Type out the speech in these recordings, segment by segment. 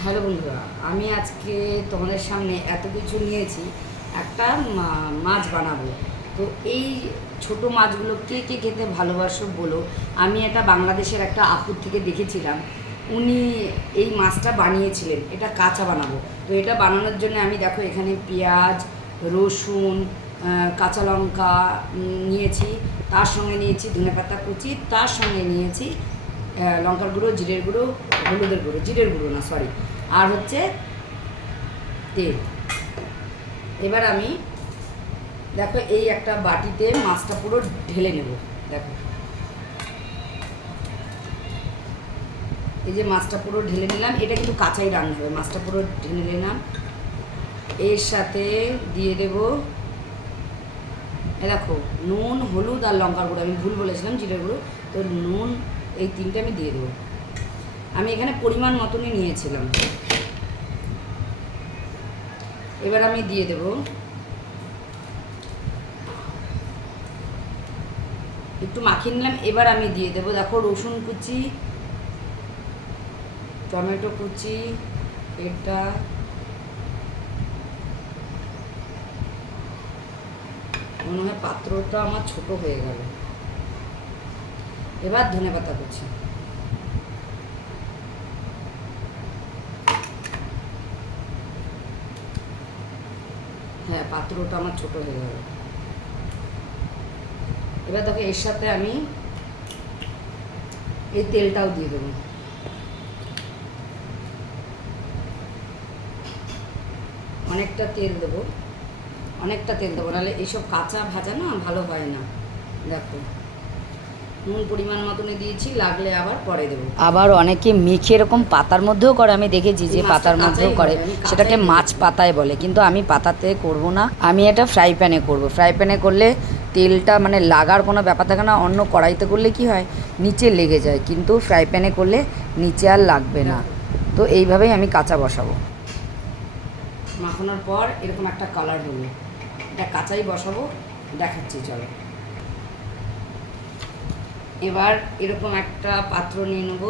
Hello বন্ধুরা আমি আজকে তোমাদের সামনে এত কিছু নিয়েছি, একটা মাছ বানাবো। তো এই ছোট মাছগুলো কে কে খেতে ভালোবাসো বলো। আমি এটা বাংলাদেশের একটা আপুর থেকে দেখেছিলাম। উনি এই মাছটা বানিয়েছিলেন, এটা কাঁচা বানাবো। তো এটা বানানোর জন্য আমি দেখো এখানে পেঁয়াজ, রসুন কাঁচা লঙ্কা নিয়েছি। তার সঙ্গে নিয়েছি ধনেপাতা কুচি, তার সঙ্গে নিয়েছি লঙ্কার গুঁড়ো, জিরের গুঁড়ো, হলুদের গুঁড়ো, জিরের গুঁড়ো না সরি আর হচ্ছে তেল। এবার আমি, দেখো, এই একটা বাটিতে মাছটা পুরো ঢেলে নেব, দেখো। এই যে মাছটা পুরো ঢেলে নিলাম, এটা কিন্তু কাঁচাই রান্না হবে, মাছটা পুরো ঢেলে নিলাম। এর সাথে দিয়ে দেব দেখো, নুন, হলুদ আর লঙ্কার গুঁড়ো, আমি ভুল বলেছিলাম জিরে গুঁড়ো। তো নুন এই তিনটে আমি দিয়ে দেবো। আমি এখানে পরিমাণ মতনই নিয়েছিলাম। এবার আমি দিয়ে দেব। একটু মাখিয়ে নিলাম, এবার আমি দিয়ে দেবো, দেখো রসুন কুচি, টমেটো কুচি, এটা, মনে হয় পাত্রটা আমার ছোট হয়ে গেল। এবার ধনে পাতা কুচি। হ্যাঁ পাত্রটা আমার ছোট হয়ে গেল। এবার দেখো, এর সাথে আমি এই তেলটাও দিয়ে দেবো। অনেকটা তেল দেবো। অনেকটা তেল দেবো, নাহলে এইসব কাঁচা ভাজা না, ভালো হয় না। দেখো। নুন পরিমাণ মতনে দিয়েছি লাগলে আবার পরে দেবো। আবার অনেকে মেখে এরকম পাতার মধ্যেও করে আমি দেখেছি যে পাতার মধ্যেও করে। সেটাকে মাছ পাতায় বলে কিন্তু আমি পাতাতে করব না। আমি এটা ফ্রাই প্যানে করব। ফ্রাই প্যানে করলে তেলটা মানে লাগার কোনো ব্যাপার থাকে না অন্য কড়াইতে করলে কি হয়? নিচে লেগে যায় কিন্তু ফ্রাই প্যানে করলে নিচে আর লাগবে না। তো এইভাবেই আমি কাঁচা বসাবো। মাখানোর পর এরকম একটা কালার হলো এটা কাঁচাই বসাবো দেখাচ্ছি চলো। এবার এরকম একটা পাত্র নিয়ে নেব,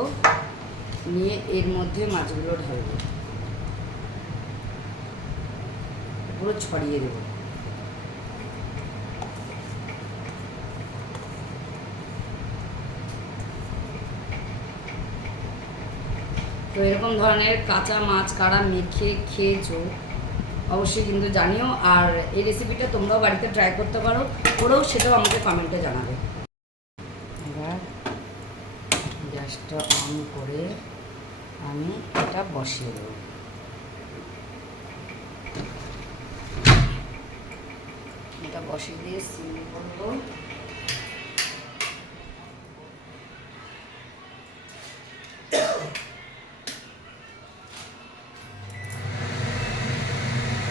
নিয়ে এর মধ্যে মাছগুলো ঢালবো। পুরো ছড়িয়ে দেবো। তো এরকম ধরনের কাঁচা মাছ কারা মেখে খেয়েছো, অবশ্যই কিন্তু জানিও। আর এই রেসিপিটা তোমরাও বাড়িতে ট্রাই করতে পারো, করেও সেটাও আমাকে কমেন্টে জানাবে এবার অন করে আমি এটা বসিয়ে দেবো। এটা বসিয়ে দিয়ে সিম করব।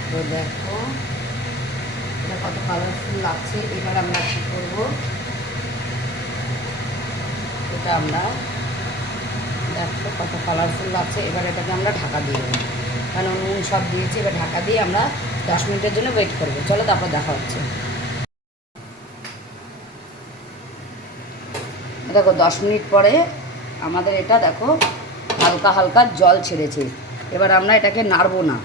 তো দেখো, এটা কত কালারফুল লাগছে। এবার আমরা কী করব? এটা আমরা কত কালারফুল লাগছে এবার এটাকে আমরা ঢাকা দিয়ে দেবো। কারণ নুন সব দিয়েছি, এবার ঢাকা দিয়ে আমরা দশ মিনিটের জন্য ওয়েট করব। চলো তারপর দেখা হচ্ছে। দেখো, দশ মিনিট পরে আমাদের এটা দেখো, হালকা হালকা জল ছেড়েছে। এবার আমরা এটাকে নাড়বো না।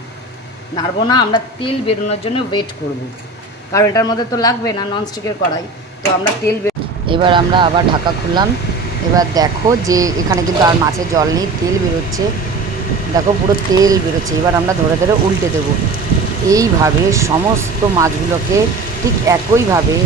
নাড়বো না, আমরা তেল বেরোনোর জন্য ওয়েট করব। কারণ এটার মধ্যে তো লাগবে না ননস্টিকের কড়াই। তো আমরা তেল বে- এবার আমরা আবার ঢাকা খুললাম। এবার দেখো যে এখানে কিন্তু আর মাছের জল নেই, তেল বেরোচ্ছে। দেখো পুরো তেল বেরোচ্ছে। এবার আমরা ধরে ধরে উল্টে দেবো। এইভাবে সমস্ত মাছগুলোকে ঠিক একইভাবে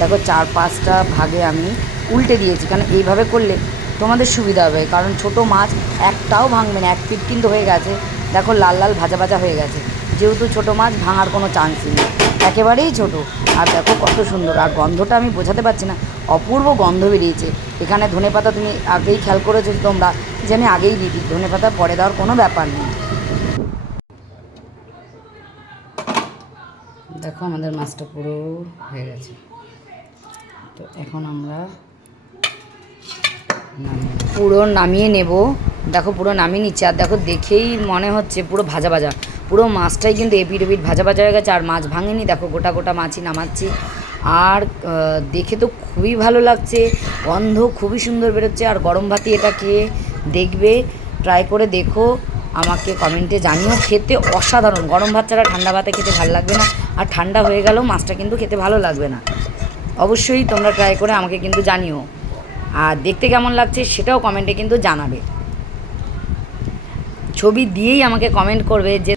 দেখো চার পাঁচটা ভাগে আমি উল্টে দিয়েছি। কারণ এইভাবে করলে তোমাদের সুবিধা হবে। কারণ ছোট মাছ একটাও ভাঙবে না, এক পিট কিন্তু হয়ে গেছে। দেখো লাল লাল ভাজা ভাজা হয়ে গেছে। যেহেতু ছোট মাছ, ভাঙার কোনো চান্সই নেই। একেবারেই ছোট। আর দেখো কত সুন্দর। আর গন্ধটা আমি বোঝাতে পারছি না। অপূর্ব গন্ধ বেরিয়েছে। এখানে ধনেপাতা তুমি আগেই খেয়াল করেছ তোমরা যে আমি আগেই দিই দিই। ধনেপাতা পরে দেওয়ার কোনো ব্যাপার নেই। দেখো আমাদের মাছটা পুরো হয়ে গেছে। তো এখন আমরা পুরো নামিয়ে নেব। দেখো পুরো নামিয়ে নিচ্ছে। আর দেখো দেখেই মনে হচ্ছে পুরো ভাজা ভাজা। পুরো মাছটাই কিন্তু এপিট এপিট ভাজা ভাজা হয়ে গেছে, আর মাছ ভাঙেনি। দেখো, গোটা গোটা মাছই নামাচ্ছি। আর দেখে তো খুবই ভালো লাগছে। গন্ধ খুবই সুন্দর বেরোচ্ছে। আর গরম ভাতি এটা খেয়ে দেখবে ট্রাই করে দেখো। আমাকে কমেন্টে জানিও, খেতে অসাধারণ। গরম ভাত ছাড়া ঠান্ডা ভাতে খেতে ভালো লাগবে না। আর ঠান্ডা হয়ে গেলেও মাছটা কিন্তু খেতে ভালো লাগবে না। অবশ্যই তোমরা ট্রাই করে আমাকে কিন্তু জানিও। আর দেখতে কেমন লাগছে সেটাও কমেন্টে কিন্তু জানাবে। ছবি দিয়েই আমাকে কমেন্ট করবে যে